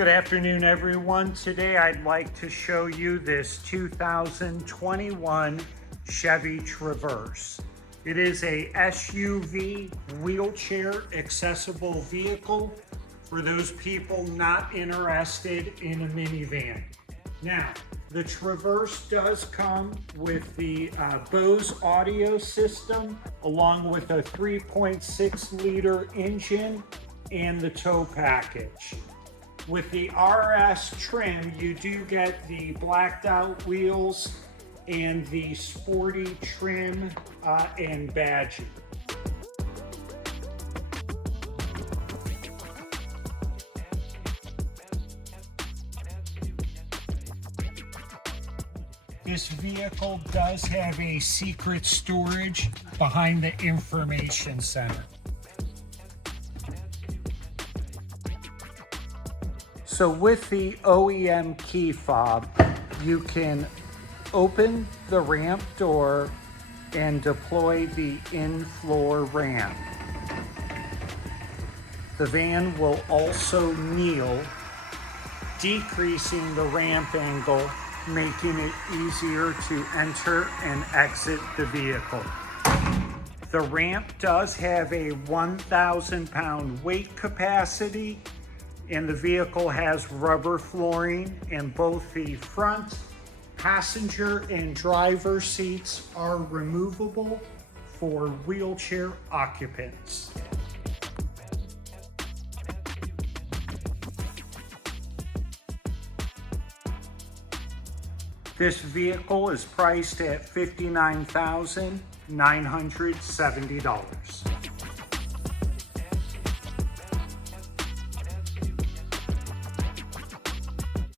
Good afternoon, everyone. Today I'd like to show you this 2021 Chevy Traverse. It is a SUV wheelchair accessible vehicle for those people not interested in a minivan. Now, the Traverse does come with the Bose audio system along with a 3.6 liter engine and the tow package. With the RS trim, you do get the blacked out wheels and the sporty trim and badging. This vehicle does have a secret storage behind the information center. So with the OEM key fob, you can open the ramp door and deploy the Infloor ramp. The van will also kneel, decreasing the ramp angle, making it easier to enter and exit the vehicle. The ramp does have a 1,000-pound weight capacity, and the vehicle has rubber flooring, and both the front passenger and driver seats are removable for wheelchair occupants. This vehicle is priced at $59,970.